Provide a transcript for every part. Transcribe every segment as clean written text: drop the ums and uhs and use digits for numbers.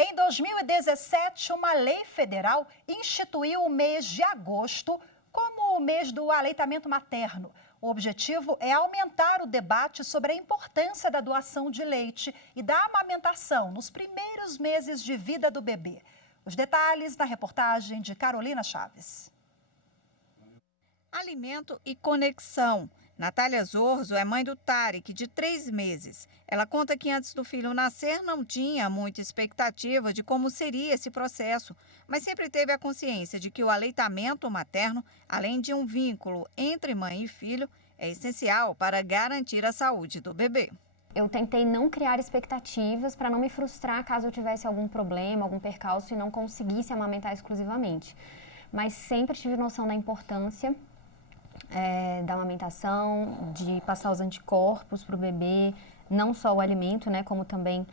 Em 2017, uma lei federal instituiu o mês de agosto como o mês do aleitamento materno. O objetivo é aumentar o debate sobre a importância da doação de leite e da amamentação nos primeiros meses de vida do bebê. Os detalhes na reportagem de Carolina Chaves. Alimento e conexão. Natália Zorzo é mãe do Tarek, de 3 meses. Ela conta que antes do filho nascer não tinha muita expectativa de como seria esse processo, mas sempre teve a consciência de que o aleitamento materno, além de um vínculo entre mãe e filho, é essencial para garantir a saúde do bebê. Eu tentei não criar expectativas para não me frustrar caso eu tivesse algum problema, algum percalço e não conseguisse amamentar exclusivamente. Mas sempre tive noção da importância da amamentação, de passar os anticorpos para o bebê, não só o alimento, né, como também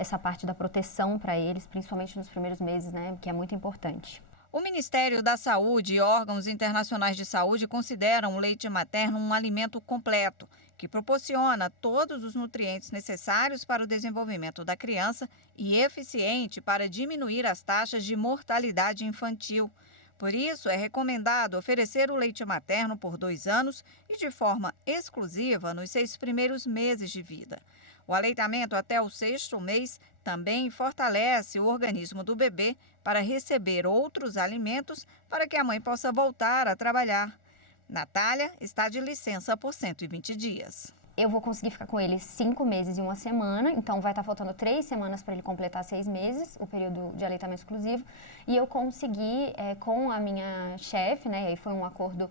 essa parte da proteção para eles, principalmente nos primeiros meses, né, que é muito importante. O Ministério da Saúde e órgãos internacionais de saúde consideram o leite materno um alimento completo, que proporciona todos os nutrientes necessários para o desenvolvimento da criança e eficiente para diminuir as taxas de mortalidade infantil. Por isso, é recomendado oferecer o leite materno por 2 anos e de forma exclusiva nos 6 primeiros meses de vida. O aleitamento até o 6º mês também fortalece o organismo do bebê para receber outros alimentos para que a mãe possa voltar a trabalhar. Natália está de licença por 120 dias. Eu vou conseguir ficar com ele 5 meses e 1 semana, então vai estar faltando 3 semanas para ele completar 6 meses, o período de aleitamento exclusivo. E eu consegui, com a minha chefe, né, e foi um acordo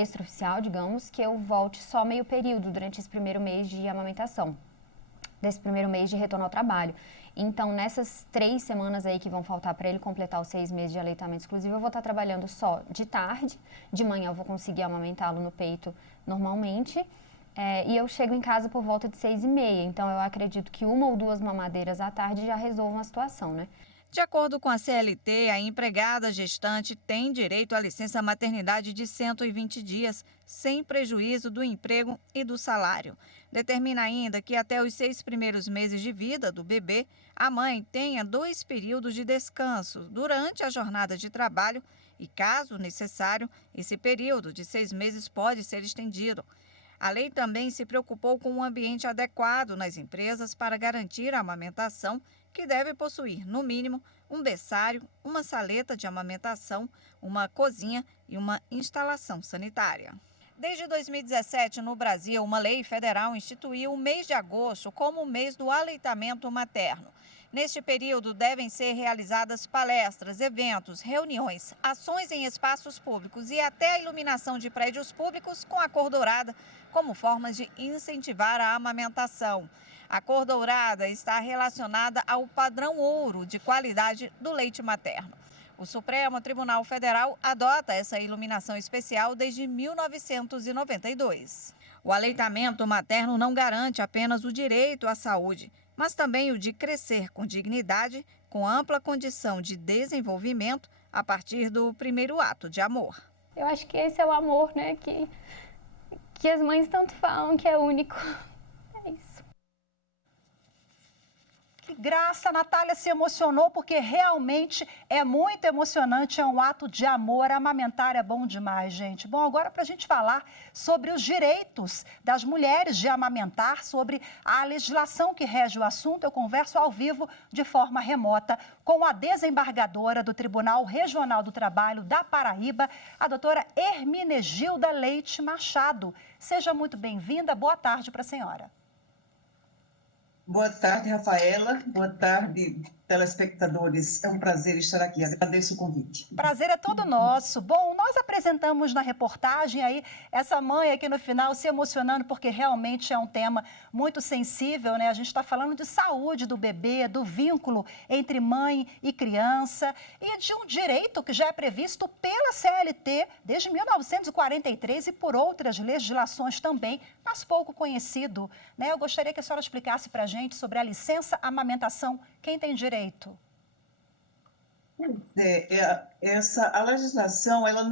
extraoficial, digamos, que eu volte só meio período durante esse primeiro mês de amamentação, desse primeiro mês de retorno ao trabalho. Então, nessas 3 semanas aí que vão faltar para ele completar os 6 meses de aleitamento exclusivo, eu vou estar trabalhando só de tarde, de manhã eu vou conseguir amamentá-lo no peito normalmente. E eu chego em casa por volta de 6h30, então eu acredito que 1 ou 2 mamadeiras à tarde já resolvam a situação, né? De acordo com a CLT, a empregada gestante tem direito à licença maternidade de 120 dias, sem prejuízo do emprego e do salário. Determina ainda que até os 6 primeiros meses de vida do bebê, a mãe tenha 2 períodos de descanso durante a jornada de trabalho e, caso necessário, esse período de 6 meses pode ser estendido. A lei também se preocupou com um ambiente adequado nas empresas para garantir a amamentação, que deve possuir, no mínimo, um berçário, uma saleta de amamentação, uma cozinha e uma instalação sanitária. Desde 2017, no Brasil, uma lei federal instituiu o mês de agosto como o mês do aleitamento materno. Neste período, devem ser realizadas palestras, eventos, reuniões, ações em espaços públicos e até a iluminação de prédios públicos com a cor dourada, como formas de incentivar a amamentação. A cor dourada está relacionada ao padrão ouro de qualidade do leite materno. O Supremo Tribunal Federal adota essa iluminação especial desde 1992. O aleitamento materno não garante apenas o direito à saúde, mas também o de crescer com dignidade, com ampla condição de desenvolvimento a partir do primeiro ato de amor. Eu acho que esse é o amor, né, que as mães tanto falam que é único. É isso. Que graça, a Natália se emocionou porque realmente é muito emocionante, é um ato de amor, amamentar é bom demais, gente. Bom, agora para a gente falar sobre os direitos das mulheres de amamentar, sobre a legislação que rege o assunto, eu converso ao vivo de forma remota com a desembargadora do Tribunal Regional do Trabalho da Paraíba, a doutora Hermenegilda Leite Machado. Seja muito bem-vinda, boa tarde para a senhora. Boa tarde, Rafaela. Boa tarde, telespectadores. É um prazer estar aqui. Agradeço o convite. Prazer é todo nosso. Bom, nós apresentamos na reportagem aí essa mãe aqui no final se emocionando porque realmente é um tema muito sensível, né? A gente está falando de saúde do bebê, do vínculo entre mãe e criança e de um direito que já é previsto pela CLT desde 1943 e por outras legislações também, mas pouco conhecido, né? Eu gostaria que a senhora explicasse para a gente sobre a licença amamentação. Quem tem direito? A legislação ela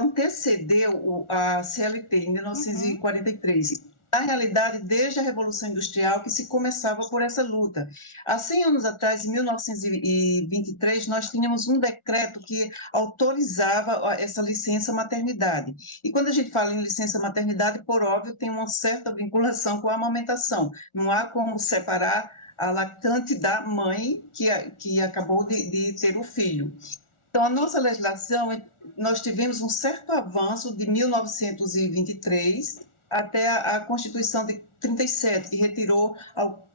antecedeu a CLT em 1943. Na realidade, desde a Revolução Industrial, que se começava por essa luta. Há 100 anos atrás, em 1923, nós tínhamos um decreto que autorizava essa licença maternidade. E quando a gente fala em licença maternidade, por óbvio, tem uma certa vinculação com a amamentação. Não há como separar a lactante da mãe que acabou de ter o filho. Então, a nossa legislação, nós tivemos um certo avanço de 1923 até a Constituição de 37, que retirou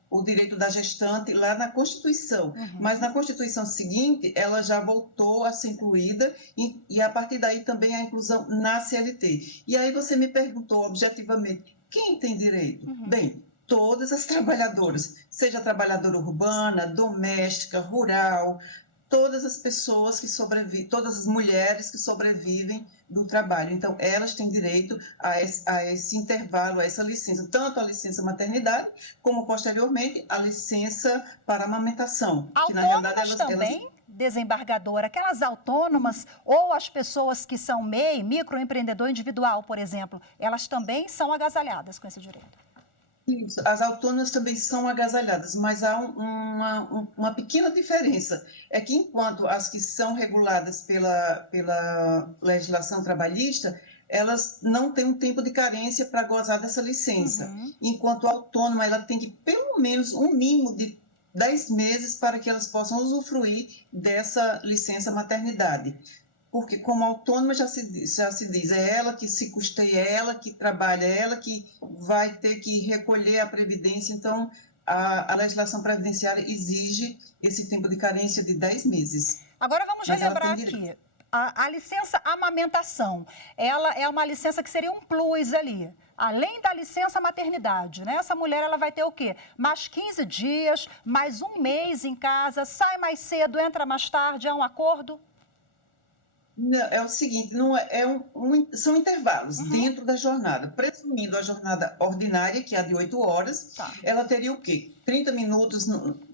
o direito da gestante lá na Constituição. Mas na Constituição seguinte, ela já voltou a ser incluída e a partir daí também a inclusão na CLT. E aí você me perguntou objetivamente, quem tem direito? Bem, todas as trabalhadoras, seja trabalhadora urbana, doméstica, rural, todas as pessoas que sobrevivem, todas as mulheres que sobrevivem do trabalho. Então, elas têm direito a esse intervalo, a essa licença, tanto a licença maternidade, como, posteriormente, a licença para amamentação. Autônomas que, na realidade, elas também, desembargadora, aquelas autônomas ou as pessoas que são MEI, microempreendedor individual, por exemplo, elas também são agasalhadas com esse direito? Isso, as autônomas também são agasalhadas, mas há uma pequena diferença. É que enquanto as que são reguladas pela legislação trabalhista, elas não têm um tempo de carência para gozar dessa licença. Enquanto a autônoma, ela tem que pelo menos um mínimo de 10 meses para que elas possam usufruir dessa licença maternidade. Porque como autônoma já se diz, é ela que se custeia, é ela que trabalha, é ela que vai ter que recolher a previdência. Então, a legislação previdenciária exige esse tempo de carência de 10 meses. Agora vamos relembrar aqui, a licença amamentação, ela é uma licença que seria um plus ali. Além da licença maternidade, né? Essa mulher ela vai ter o quê? Mais 15 dias, mais um mês em casa, sai mais cedo, entra mais tarde, é um acordo? Não, é o seguinte, não são intervalos dentro da jornada. Presumindo a jornada ordinária, que é a de 8 horas, ela teria o quê? 30 minutos,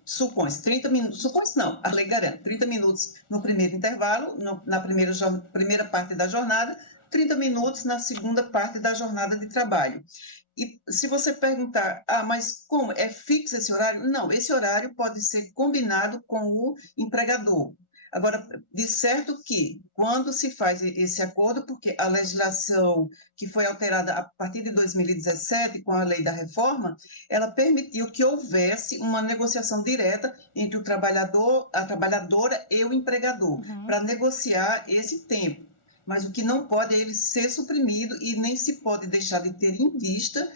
supõe-se, 30 minutos, supõe-se não, a lei garante, 30 minutos no primeiro intervalo, na primeira parte da jornada, 30 minutos na segunda parte da jornada de trabalho. E se você perguntar, mas como? É fixo esse horário? Não, esse horário pode ser combinado com o empregador. Agora, de certo que, quando se faz esse acordo, porque a legislação que foi alterada a partir de 2017, com a lei da reforma, ela permitiu que houvesse uma negociação direta entre o trabalhador, a trabalhadora e o empregador, para negociar esse tempo. Mas o que não pode é ele ser suprimido e nem se pode deixar de ter em vista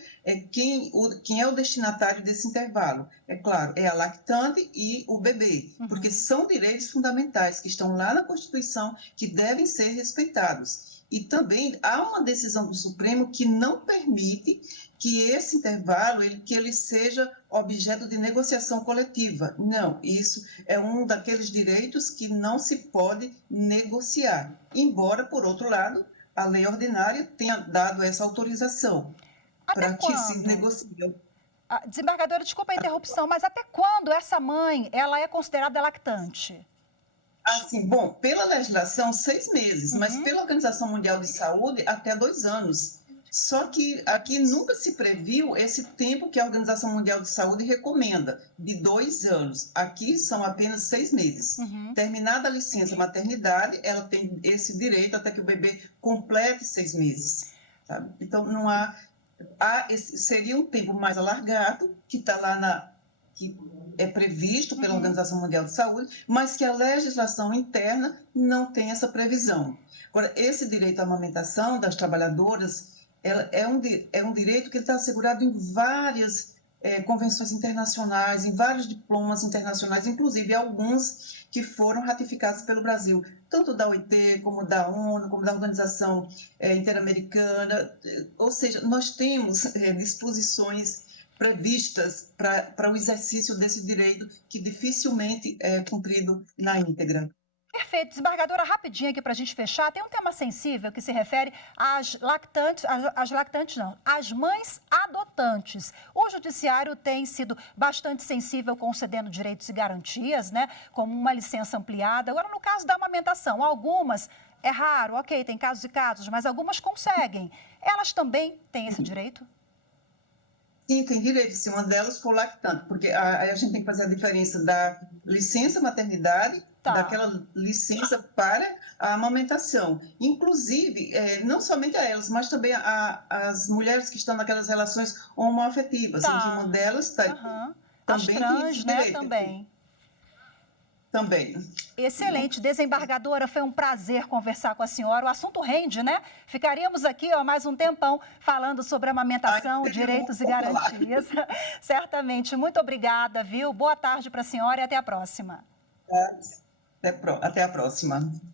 quem é o destinatário desse intervalo. É claro, é a lactante e o bebê, porque são direitos fundamentais que estão lá na Constituição que devem ser respeitados. E também há uma decisão do Supremo que não permite que esse intervalo que ele seja objeto de negociação coletiva. Não, isso é um daqueles direitos que não se pode negociar. Embora, por outro lado, a lei ordinária tenha dado essa autorização para que se negocie. Desembargadora, desculpa a interrupção, mas até quando essa mãe ela é considerada lactante? Assim, bom, pela legislação, 6 meses, mas pela Organização Mundial de Saúde, até 2 anos. Só que aqui nunca se previu esse tempo que a Organização Mundial de Saúde recomenda, de 2 anos. Aqui são apenas 6 meses. Terminada a licença maternidade, ela tem esse direito até que o bebê complete 6 meses. Sabe? Então, não seria um tempo mais alargado, que está lá que é previsto pela Organização Mundial de Saúde, mas que a legislação interna não tem essa previsão. Agora, esse direito à amamentação das trabalhadoras é um direito que está assegurado em várias convenções internacionais, em vários diplomas internacionais, inclusive alguns que foram ratificados pelo Brasil, tanto da OIT, como da ONU, como da Organização Interamericana. Ou seja, nós temos disposições previstas para o exercício desse direito que dificilmente é cumprido na íntegra. Perfeito. Desembargadora, rapidinho aqui para a gente fechar, tem um tema sensível que se refere às às mães adotantes. O judiciário tem sido bastante sensível concedendo direitos e garantias, né, como uma licença ampliada. Agora, no caso da amamentação, algumas, é raro, ok, tem casos e casos, mas algumas conseguem. Elas também têm esse direito? Sim, tem direito, se uma delas for lactante, porque aí a gente tem que fazer a diferença da licença maternidade, daquela licença para a amamentação. Inclusive, não somente a elas, mas também as mulheres que estão naquelas relações homoafetivas, em que uma delas também tem esse né, direito. Também. Também. Excelente. Desembargadora, foi um prazer conversar com a senhora. O assunto rende, né? Ficaríamos aqui mais um tempão falando sobre amamentação, direitos e garantias. Certamente. Muito obrigada, viu? Boa tarde para a senhora e até a próxima. Até a próxima.